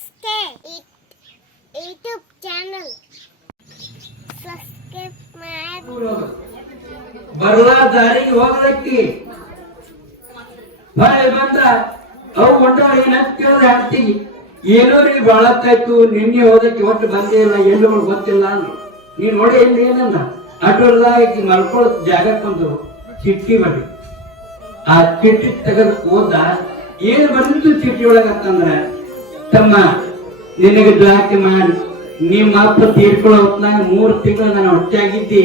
SK YouTube channel. Subscribe my ಬರುವ ದಾರಿಗೆ ಹೋಗದಕ್ಕಿ ಬಾಯಿ ಬಂದ, ಅವು ಕೊಂಡಾಳ ಏನಂತ ಹೇಳ್ತೀವಿ ಏನೋ ರೀ ಬಾಳತ್ತಾಯ್ತು, ನಿನ್ನೆ ಹೋದಕ್ಕೆ ಒಟ್ಟು ಬಂದೇ ಇಲ್ಲ, ಎಲ್ಲಿ ಗೊತ್ತಿಲ್ಲ ಅಂದ್ರು. ನೀನ್ ನೋಡಿ ಇಲ್ಲಿ ಏನನ್ನ. ಅಟೋಲ್ಲ ಆಕಿ ಮಲ್ಕೊಳ್ಳೋ ಜಾಗಕ್ಕೆ ಬಂದು ಚಿಟ್ಟಿ ಮಾಡಿ. ಆ ಚಿಟ್ಟಿ ತೆಗೆದು ಹೋದ, ಏನ್ ಬಂದಿತ್ತು ಚಿಟ್ಟಿ ಒಳಗತ್ತಂದ್ರ? ತಮ್ಮ, ನಿನಗೆ ಬ್ಲಾಕ್ ಮಾಡಿ. ನಿಮ್ಮ ಅಪ್ಪ ತೀರ್ಕೊಳ್ಳೋ ಹೊತ್ನಾಗ ಮೂರು ತಿಂಗಳು ನಾನು ಹೊಟ್ಟೆಯಾಗಿದ್ದಿ.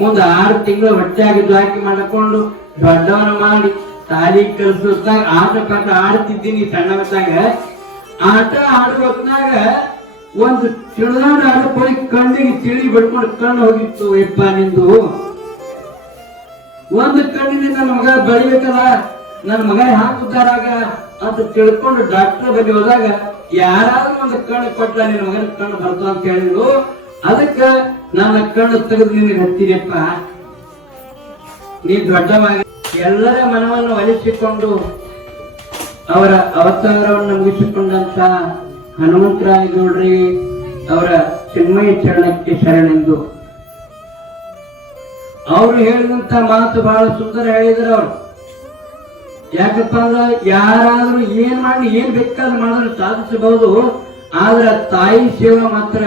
ಮುಂದೆ ಆರು ತಿಂಗಳು ಹೊಟ್ಟೆಯಾಗಿ ಬ್ಲಾಕ್ ಮಾಡಿಕೊಂಡು ದೊಡ್ಡವನ ಮಾಡಿ ತಾಲಿ ಕಲ್ಸೋತ್ನಾಗ ಆಟ ಪಾಠ ಆಡ್ತಿದ್ದೀನಿ ಸಣ್ಣವತ್ತಾಗ ಆಟ ಆಡೋ ಹೊತ್ನಾಗ ಒಂದು ತಿಳಿದಾಡ ಆಡಕ್ ಹೋಗಿ ಕಣ್ಣಿಗೆ ತಿಳಿ ಬಿಡ್ಕೊಂಡು ಕಣ್ಣು ಹೋಗಿತ್ತು, ಯಪ್ಪ ನಿಂದು. ಒಂದು ಕಣ್ಣಿನಿಂದ ನನ್ನ ಮಗ ಬೆಳಿಬೇಕಲ್ಲ ನನ್ನ ಮಗ ಹಾಕುತ್ತಾರಾಗ ಅಂತ ತಿಳ್ಕೊಂಡು ಡಾಕ್ಟರ್ ಬಗ್ಗೆ ಹೋದಾಗ ಯಾರಾದ್ರೂ ಒಂದು ಕಣ್ಣು ಕೊಟ್ಟ ನಿನ್ನ ಮಗನ ಕಣ್ಣು ಬರ್ತು ಅಂತ ಹೇಳಿದ್ರು, ಅದಕ್ಕ ನನ್ನ ಕಣ್ಣು ತೆಗೆದು ನಿನಗೆ ಹತ್ತಿರಪ್ಪ ನೀ ದೊಡ್ಡವಾಗಿ ಎಲ್ಲರ ಮನವನ್ನು ಒಲಿಸಿಕೊಂಡು ಅವರ ಅವತಾರವನ್ನು ಮುಗಿಸಿಕೊಂಡಂತ ಹನುಮಂತರಾಯಗೌಡ್ರಿ ಅವರ ಚಿನ್ಮಯ ಚರಣಕ್ಕೆ ಶರಣೆಂದು. ಅವರು ಹೇಳಿದಂತ ಮಾತು ಬಹಳ ಸುಂದರ ಹೇಳಿದ್ರು ಅವರು. ಯಾಕಪ್ಪ ಅಂದ್ರೆ ಯಾರಾದ್ರೂ ಏನ್ ಮಾಡಿ, ಏನ್ ಬೇಕಾದ್ರೂ ಮಾಡಿದ್ರೆ ಸಾಧಿಸಬಹುದು. ಆದ್ರೆ ತಾಯಿ ಸೇವಾ ಮಾತ್ರ,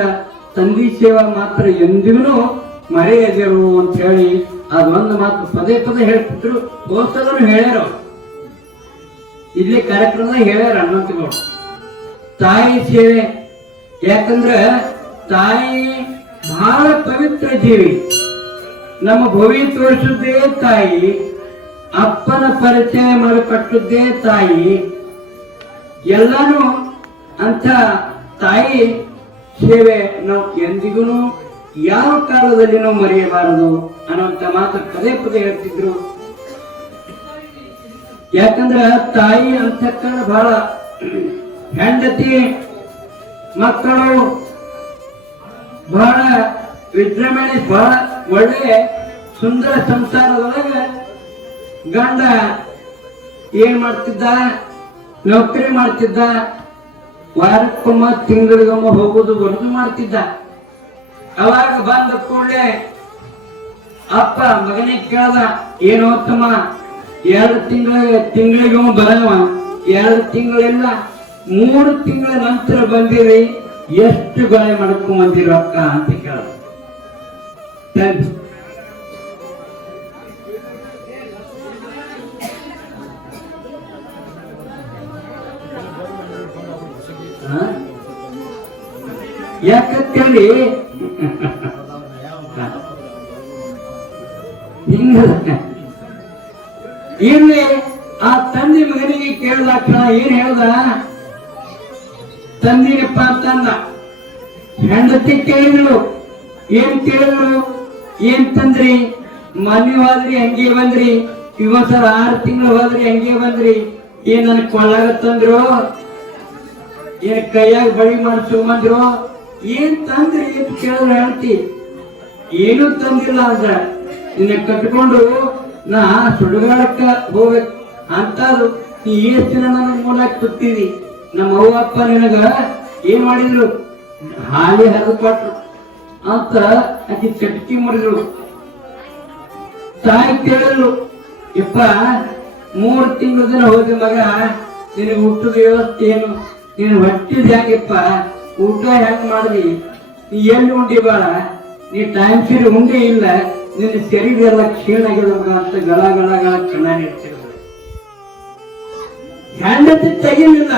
ತಂದಿ ಸೇವಾ ಮಾತ್ರ ಎಂದಿಗೂ ಮರೆಯದಿರು ಅಂತ ಹೇಳಿ ಅದೊಂದು ಮಾತು ಪದೇ ಪದೇ ಹೇಳ್ತಿದ್ರು. ಬೋಸಲನು ಹೇಳ್ಯಾರ. ಇಲ್ಲಿ ಕಾರ್ಯಕ್ರಮದಾಗ ಹೇಳ್ಯಾರ ಹನುಮಂತಗೌಡ. ತಾಯಿ ಸೇವೆ, ಯಾಕಂದ್ರ ತಾಯಿ ಬಹಳ ಪವಿತ್ರ ಜೀವಿ. ನಮ್ಮ ಭವಿ ತೋರಿಸುದೇ ತಾಯಿ. ಅಪ್ಪನ ಪರಿಚಯ ಮಾಡಿಕೊಟ್ಟದ್ದೇ ತಾಯಿ. ಎಲ್ಲಾನು ಅಂತ ತಾಯಿ ಸೇವೆ ನಾವು ಎಂದಿಗೂ ಯಾವ ಕಾಲದಲ್ಲಿ ನಾವು ಮರೆಯಬಾರದು ಅನ್ನುವಂತ ಮಾತು ಪದೇ ಪದೇ ಹೇಳ್ತಿದ್ರು. ಯಾಕಂದ್ರ ತಾಯಿ ಅಂತಕ್ಕಣ ಬಹಳ ಹೆಂಡತಿ ಮಕ್ಕಳು ಬಹಳ ವಿಜೃಂಭಣೆ, ಬಹಳ ಒಳ್ಳೆ ಸುಂದರ ಸಂಸಾರದೊಳಗೆ ಗಂಡ ಏನ್ ಮಾಡ್ತಿದ್ದ? ನೌಕರಿ ಮಾಡ್ತಿದ್ದ? ವಾರಕ್ಕೊಮ್ಮ, ತಿಂಗಳಿಗೊಮ್ಮ ಹೋಗುದು ಬರೋದು ಮಾಡ್ತಿದ್ದ. ಅವಾಗ ಬಂದ ಕೂಡಲೇ ಅಪ್ಪ ಮಗನೇ ಕೇಳ್ದ, ಏನು ತಮ್ಮ ಎರಡು ತಿಂಗಳ, ತಿಂಗಳಿಗೊಮ್ಮ ಬರವ ಎರಡು ತಿಂಗಳಿಲ್ಲ ಮೂರು ತಿಂಗಳ ನಂತರ ಬಂದಿರಿ, ಎಷ್ಟು ಗಾಯ ಮಾಡ್ಕೊಂಡ್ ಬಂದಿರೋ ಅಕ್ಕ? ಅಂತ ಕೇಳ್ದ. ಯಾಕಂತೇಳಿ? ಇಲ್ಲಿ ಆ ತಂದೆ ಮಗನಿಗೆ ಕೇಳ್ದ ಕಣ ಏನ್ ಹೇಳ್ದ? ತಂದಿನಪ್ಪ ಅಂತಂದ ಹೆಂಡತಿ ಕೇಳಿದ್ರು ಏನ್ ಕೇಳಿದ್ರು ಏನ್ ತಂದ್ರಿ? ಮನೆ ಹೋದ್ರಿ, ಹಂಗೆ ಬಂದ್ರಿ? ಇವತ್ತರ ಆರು ತಿಂಗಳು ಹೋದ್ರಿ, ಹಂಗೆ ಬಂದ್ರಿ? ಏನ್ ನನ್ ಕೊಳ್ಳಾಗ ತಂದ್ರು? ಏನ್ ಕೈಯಾಗ ಬಳಿ ಮಾಡಿಸ್ಕೊಂಬಂದ್ರು? ಏನ್ ತಂದ್ರಿ ಅಂತ ಕೇಳಿದ್ರೆ ಹೇಳ್ತಿ? ಏನು ತಂದಿಲ್ಲ ಅಂದ್ರ ನಿನ್ನ ಕಟ್ಕೊಂಡು ನಾ ಸುಡುಗಾಡಕ್ಕ ಹೋಗ್ಬೇಕು. ಅಂತಾದ್ರು ನೀ ಎಷ್ಟು ದಿನ ನನ್ನ ಮೂಲಕ ಕೂತಿದಿ. ನಮ್ಮ ಅವ್ವ ಅಪ್ಪ ನಿನಗ ಏನ್ ಮಾಡಿದ್ರು? ಹಾಲಿ ಹರಿದು ಕೊಟ್ರು. ಅಂತ ಅಕ್ಕಿ ಚಟ್ಕಿ ಮಾಡಿದ್ರು ತಾಯಿ ಕೇಳಿದ್ರು ಇಪ್ಪ, ಮೂರು ತಿಂಗಳ ದಿನ ಹೋದ ಮಗ, ನಿನಗೆ ಹುಟ್ಟದ ವ್ಯವಸ್ಥೆ ಏನು? ನೀನು ಹೊಟ್ಟಿದ ಊಟ ಹೆಂಗ್ ಮಾಡಿದಿ? ನೀ ಎಲ್ಲಿ ಉಂಡಿ ಬಾಳ ನೀ ಟೈಮ್ ಸೀರಿ ಉಂಡಿ ಇಲ್ಲ. ನಿನ್ನ ಶರೀರ ಎಲ್ಲ ಕ್ಷೀಣ ಅಂತ ಗಳ ಗಳ ಗಳ ಚೆನ್ನಾಗಿ ಹೆಂಡತಿ ತೆಗಿಲಿಲ್ಲ,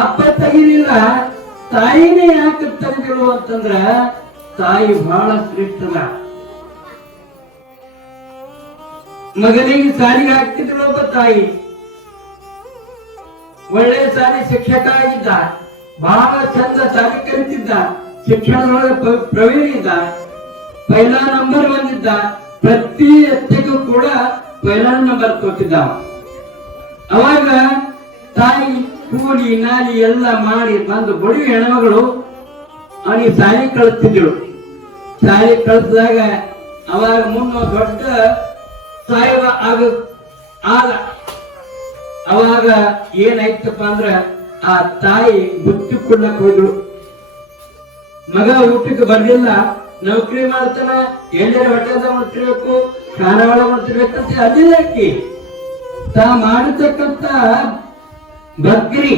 ಅಪ್ಪ ತೆಗಿಲಿಲ್ಲ, ತಾಯಿನೇ ಯಾಕೆ ತೆಗೆದಿಳು ಅಂತಂದ್ರ ತಾಯಿ ಬಹಳ ಶ್ರೇಷ್ಠದ. ಮಗನಿಗೆ ಸಾರಿಗೆ ಹಾಕ್ತಿದ್ರು ಒಬ್ಬ ತಾಯಿ. ಒಳ್ಳೆ ಸಾರಿ ಶಿಕ್ಷಕ ಆಗಿದ್ದ. ಬಹಳ ಚಂದ ಸಾಲಿ ಕಲಿತಿದ್ದ ಶಿಕ್ಷಣದೊಳಗೆ ಪ್ರವೀಣ ಇದ್ದ. ಪೈಲಾ ನಂಬರ್ ಬಂದಿದ್ದ ಪ್ರತಿ ಎತ್ತೆಗೂ ಕೂಡ ಪೈಲಾ ನಂಬರ್ ಕೊಟ್ಟಿದ್ದ ಅವಾಗ ತಾಯಿ ಕೂಡಿ ನಾಲಿ ಎಲ್ಲ ಮಾಡಿ ಬಂದು ಬಡಿ ಹೆಣ್ಮಗಳು ಅವನಿಗೆ ಸಾಲಿ ಕಳಿಸ್ತಿದ್ದಳು ಸಾಲಿ ಕಳಿಸಿದಾಗ ಅವಾಗ ಮುನ್ನ ದೊಡ್ಡ ಸಾಯಿಬ ಆಗ ಆಗ ಅವಾಗ ಏನಾಯ್ತಪ್ಪ ಅಂದ್ರ ಆ ತಾಯಿ ಬುತ್ತಿ ಕೊಡ್ಲಕ್ ಹೋದ್ರು. ಮಗ ಊಟಕ್ಕೆ ಬರ್ಲಿಲ್ಲ. ನೌಕರಿ ಮಾಡ್ತಾನ, ಎಲ್ಲರ ಹೊಟ್ಟೆದ ಮಾಡ್ತಿರ್ಬೇಕು ಖಾನಾವಳ ಮಾಡ್ತಿರ್ಬೇಕಂತ ಅದಿಲ್ಲ ಅಕ್ಕಿ ತಾ ಮಾಡತಕ್ಕಂತ ಬಗ್ರಿ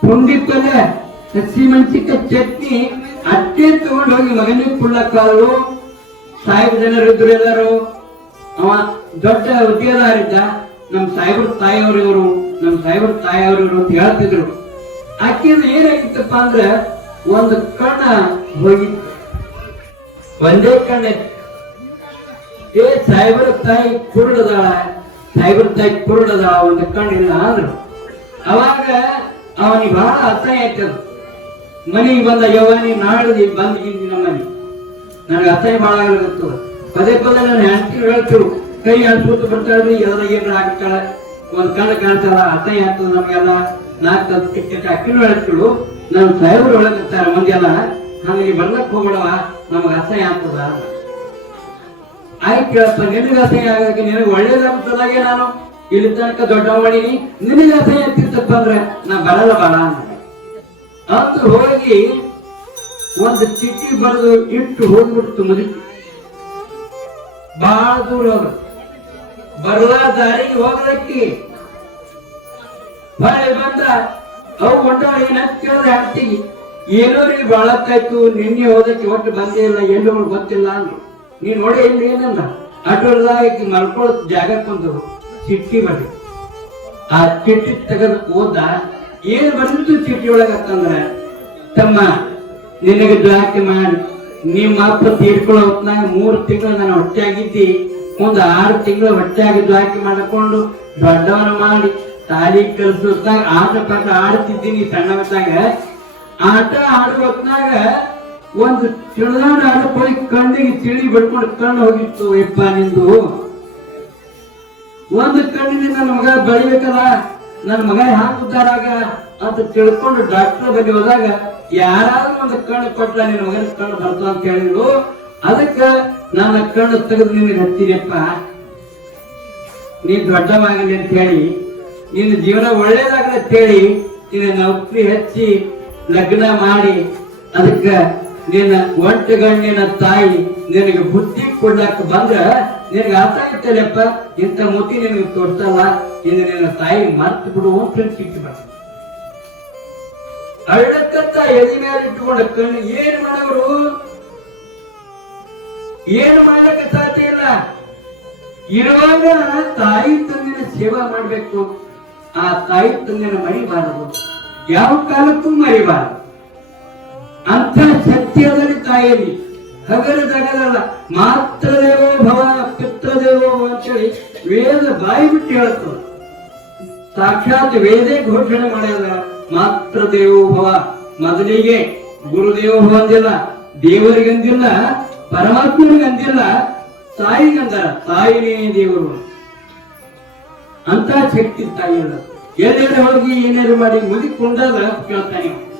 ಪುಂಡಿ ಪಲ್ಯ ಹಸಿ ಮೆಣಸಿಕ ಚಟ್ನಿ ಅಟ್ಟೆ ತಗೊಂಡು ಹೋಗಿ ಮಗನಿಗೆ ಕುಳ್ಳಕ್ಕಾದ್ರು ಸಾಹೇಬ್ ಜನರು ಇದ್ರು ಎಲ್ಲರೂ. ಅವ ದೊಡ್ಡ ಉದ್ಯೋಗದಾರ ಇದ್ದ ನಮ್ ಸಾಹೇಬ್ರ ತಾಯಿಯವರು ಇವರು. ನಮ್ ಡ್ರೈವರ್ ತಾಯಿಯವರು ಅಂತ ಹೇಳ್ತಿದ್ರು. ಆಕೆಯನ್ನು ಏನಾಗಿತ್ತಪ್ಪ ಅಂದ್ರೆ ಒಂದು ಕಣ ಹೋಗಿತ್ತು. ಒಂದೇ ಕಣ್ಣ ಏ ಸಾಹೇಬ್ರ ತಾಯಿ ಕುರುಡದಾಳ ಸಾಹೇಬರ ತಾಯಿ ಕುರುಡದಾಳ ಒಂದು ಕಣ್ಣಿಲ್ಲ ಅಂದ್ರು. ಅವಾಗ ಅವನಿಗೆ ಬಹಳ ಅಸಹ್ಯ ಆಯ್ತದ ಮನೆಗೆ ಬಂದ ಯವಾನಿ ನಾಡದಿ ಬಂದ ನಮ್ಮ ಮನೆ ನನಗೆ ಅಸಹ್ಯ ಭಾಳ ಆಗಲಿರ್ತದ ಪದೇ ಪದೇ ನಾನು ಹೆಂಡತಿ ಹೇಳ್ತಿರು ಕೈ ಅನ್ಸ್ಬಿಟ್ಟು ಬರ್ತಾಳ್ರಿ ಎಲ್ಲ ಏನಾರ ಆಗ್ತಾಳೆ ಒಂದ್ ಕಣ್ಣು ಕಾಣ್ತಾರ ಅಸಹ್ಯ ಆಗ್ತದ ನಮ್ಗೆಲ್ಲ? ನಾಲ್ಕು ಕೆಟ್ಟ ಅಕ್ಕಿನೂ ಹೇಳ್ತಿಳು. ನಮ್ಮ ಸಾಹೇಬ್ರು ಒಳಗಿರ್ತಾರೆ ಮಂದಿಯೆಲ್ಲ. ನಮಗೆ ಬರ್ಲಕ್ ಹೋಗ್ಬಿಡವ ನಮಗ ಅಸಹ್ಯ ಆಗ್ತದ. ಆಯ್ತು ಕೇಳಪ್ಪ, ನಿನಗೆ ಅಸಹ್ಯ ಆಗಕ್ಕೆ ನಿನಗೆ ಒಳ್ಳೇದಾಗ್ತದಾಗೆ ನಾನು? ಇಲ್ಲಿ ತನಕ ದೊಡ್ಡ ನಿನಗೆ ಅಸಹ್ಯ ಅಂತಿರ್ತಪ್ಪ ಅಂದ್ರೆ ನಾ ಬರಲ್ಲ ಬಾಳ ಅಂತ ಹೋಗಿ ಒಂದು ಚಿಟ್ಟಿ ಬರೆದು ಇಟ್ಟು ಹೋಗ್ಬಿಡ್ತು ಮದಿ ಬಹಳ ದೂರ ಬರಲ ದಾರಿಗೆ ಹೋಗ್ಲಕ್ಕಿ. ಬಾಳೆ ಬಂದ, ಅವು ಹೊಂಟಾಳ ಏನಂತ ಕೇಳಿದ್ರೆ ಏನೋರಿ ಏನೋ ರೀ ಬಾಳತ್ತಾಯ್ತು, ನಿನ್ನೆ ಹೋದಕ್ಕೆ ಒಟ್ಟು ಬಂದೇ ಇಲ್ಲ ಎಣ್ಣು ಗೊತ್ತಿಲ್ಲ ಅಂದ್ರು. ನೀನ್ ನೋಡಿ ಇಲ್ಲಿ ಏನಂದ ಅಡ್ರದಾಗ ಮಲ್ಕೊಳ್ಳೋ ಜಾಗಕ್ಕೊಂದು ಚಿಟ್ಟಿ ಬರಿ ಆ ಚಿಟ್ಟಿ ತೆಗೆದು ಹೋದ, ಏನ್ ಬಂತು ಚಿಟ್ಟಿ ಒಳಗತ್ತಂದ್ರ ತಮ್ಮ, ನಿನಗೆ ದ್ರಾಕ್ಷಿ ಮಾಡಿ, ನಿಮ್ಮ ಅಪ್ಪ ತೀರ್ಕೊಳ್ಳೋ ಹೊತ್ನಾಗ ಮೂರು ತಿಂಗಳು ನಾನು ಹೊಟ್ಟೆಯಾಗಿದ್ದಿ ಒಂದು ಆರು ತಿಂಗಳು ಹೊಟ್ಟೆಯಾಗಿ ದ್ವಾಕಿ ಮಾಡಿಕೊಂಡು ದೊಡ್ಡವನ ಮಾಡಿ ತಾಲಿ ಕಲಿಸೋದ್ನಾಗ ಆಟ ಪಾಠ ಆಡ್ತಿದ್ದೀನಿ ಸಣ್ಣ ಹೊತ್ತಾಗ ಆಟ ಆಡುವ ಹೊತ್ನಾಗ ಒಂದು ತಿಳಿದಾಡ ಆಡಕ್ ಹೋಗಿ ಕಣ್ಣಿಗೆ ತಿಳಿ ಬಿಡ್ಕೊಂಡು ಕಣ್ಣು ಹೋಗಿತ್ತು, ಯಪ್ಪ ನಿಂದು. ಒಂದು ಕಣ್ಣಿಗೆ ನನ್ನ ಮಗ ಬೆಳಿಬೇಕಲ್ಲ ನನ್ನ ಮಗ ಹ್ಯಾಂಗ ಉದ್ದಾರಾಗ ಅಂತ ತಿಳ್ಕೊಂಡು ಡಾಕ್ಟರ್ ಬಗ್ಗೆ ಹೋದಾಗ, ಯಾರಾದ್ರೂ ಒಂದು ಕಣ್ಣು ಕೊಟ್ಟ ನಿನ್ನ ಮಗನ ಕಣ್ಣು ಬರ್ತು ಅಂತ ಹೇಳಿದ್ರು. ಅದಕ್ಕ ನನ್ನ ಕಣ್ಣು ತೆಗೆದು ನಿನಗೆ ಹತ್ತಿನಪ್ಪ ನೀನ್ ದೊಡ್ಡವಾಗಲಿ ಅಂತ ಹೇಳಿ, ನಿನ್ನ ಜೀವನ ಒಳ್ಳೇದಾಗಲಿ ಅಂತ ಹೇಳಿ ನಿನ್ನ ನೌಕರಿ ಹಚ್ಚಿ ಲಗ್ನ ಮಾಡಿ, ಅದಕ್ಕ ನಿನ್ನ ಒಂಟು ಗಣ್ಣಿನ ತಾಯಿ ನಿನಗೆ ಬುದ್ಧಿ ಕೊಡ್ಲಾಕ ಬಂದ್ರ ನಿನಗೆ ಅರ್ಥ ಆಯ್ತಲ್ಲಪ್ಪ. ಇಂಥ ಮುತಿ ನಿನಗೆ ತೋರ್ತಲ್ಲ ಇನ್ನು ನಿನ್ನ ತಾಯಿ ಮರ್ತು ಬಿಡು ಅಂತ ಅಳ್ಳಕ್ಕಂತ ಎದಿ ಮೇಲೆ ಇಟ್ಟುಕೊಂಡ ಕಣ್ಣು, ಏನ್ ಮಾಡೋರು? ಏನು ಮಾಡ್ಲಿಕ್ಕೆ ಸಾಧ್ಯ ಇಲ್ಲ? ಇರುವಾಗ ತಾಯಿ ತಂದಿನ ಸೇವಾ ಮಾಡಬೇಕು. ಆ ತಾಯಿ ತಂದಿನ ಮರಿಬಾರದು. ಯಾವ ಕಾಲಕ್ಕೂ ಮರಿಬಾರದು. ಅಂತ ಸತ್ಯದಲ್ಲಿ ತಾಯಿಯಲ್ಲಿ ಜಗದಲ್ಲ ಮಾತ್ರ ದೇವೋ ಭವ, ಪಿತೃದೇವೋ ಅಂತೇಳಿ ವೇದ ಬಾಯಿ ಬಿಟ್ಟು ಹೇಳುತ್ತ. ಸಾಕ್ಷಾತ್ ವೇದೇ ಘೋಷಣೆ ಮಾಡ್ಯದ ಮಾತ್ರ ದೇವೋ ಭವ, ಮೊದಲಿಗೆ ಗುರುದೇವ ಭವ ಅಂದಿಲ್ಲ ಪರಮಾತ್ಮನಿಗೆ ಅಂದಿಲ್ಲ ತಾಯಿಗಂದಾರ ತಾಯಿನೇ ದೇವರು. ಅಂತ ಶಕ್ತಿ ತಾಯಿ ಅಲ್ಲ ಎಲ್ಲೆಲ್ಲ ಹೋಗಿ ಏನೇನು ಮಾಡಿ ಮುಗಿಕೊಂಡಾಗ ಕೇಳ್ತಾನೆ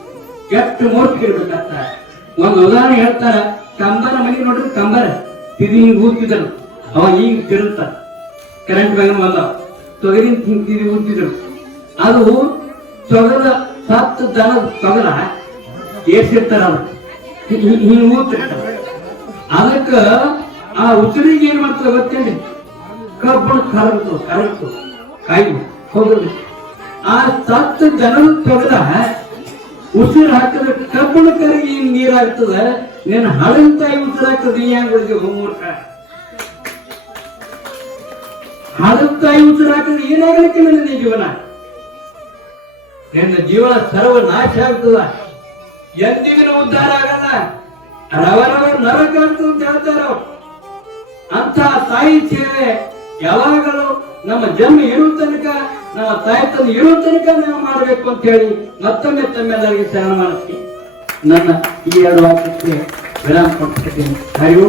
ಕೆಟ್ಟ ಮೂರ್ತಿ ಇರ್ಬೇಕಂತ. ಒಂದು ಉದಾಹರಣೆ ಹೇಳ್ತಾರ ಕಂಬರ ಮನೆ ನೋಡ್ರಿ ಕಂಬರ ತಿದಿ ಹಿಂಗ್ ಊದ್ತಿದ್ರು. ಅವ ಈಗ ತಿರುತ್ತ ಕರೆಂಟ್ ಬೇಗ ಬಂದ. ತೊಗರಿನ ಹಿಂಗ್ ತಿದಿ ಊದ್ತಿದ್ರು. ಅದು ತೊಗರ ಸತ್ತು ದನದ ತೊಗರ ಏರ್ಸಿರ್ತಾರ ಹಿಂಗ್- ಹಿಂಗ್ ಊದ್ತಿರ್ತಾರ. ಅದಕ್ಕ ಆ ಉಸಿರಿಗೆ ಏನ್ ಮಾಡ್ತದೆ ಗೊತ್ತೇಳಿ ಕಬ್ಬಣ ಕರಗ್ತು ಕರಗ್ತು ಕಾಯಿ ಹೋಗ್ರಿ ಆ ಸತ್ತ ಜನರು ತೊಗದ, ಉಸಿರು ಹಾಕಿದ್ರೆ ಕಬ್ಬಣ ಕರಗಿ ನೀರಾಗ್ತದ ನಿನ್ನ ಹಳದ ತಾಯಿ ಉಸಿರು ಹಾಕ್ತದ ನೀ ಹೆಂಗ್ ಉಳಿದಿ ಹೋಮ್ವರ್ಕ ಹಳದ ತಾಯಿ ಉಸಿರು ಹಾಕಿದ್ರೆ ಏನಾಗಲಿಕ್ಕೆ ನನ್ನ ಜೀವನ? ನಿನ್ನ ಜೀವನ ಸರ್ವ ನಾಶ ಆಗ್ತದ. ಎಂದಿಗೂ ಉದ್ಧಾರ ಆಗಲ್ಲ. ರವರವ ನರಕ ಆಗ್ತದ ಅಂತ ಅಂತ ತಾಯಿ ಸೇವೆ ಯಾವಾಗಲೂ ನಮ್ಮ ಜನ್ಮ ಇರುವ ತನಕ, ನಮ್ಮ ತಾಯಿ ತಂದೆ ಇರುವ ತನಕ ನಾವು ಮಾಡಬೇಕು ಅಂತ ಹೇಳಿ ಮತ್ತೊಮ್ಮೆ ತಮ್ಮೆಲ್ಲರಿಗೆ ಸ್ನಾನ ಮಾಡ್ತೀನಿ. ನನ್ನ ಈ ಎರಡು ವಾಕ್ಯಕ್ಕೆ ವಿರಾಮ ಕೊಡ್ತೀನಿ. ಹರಿವು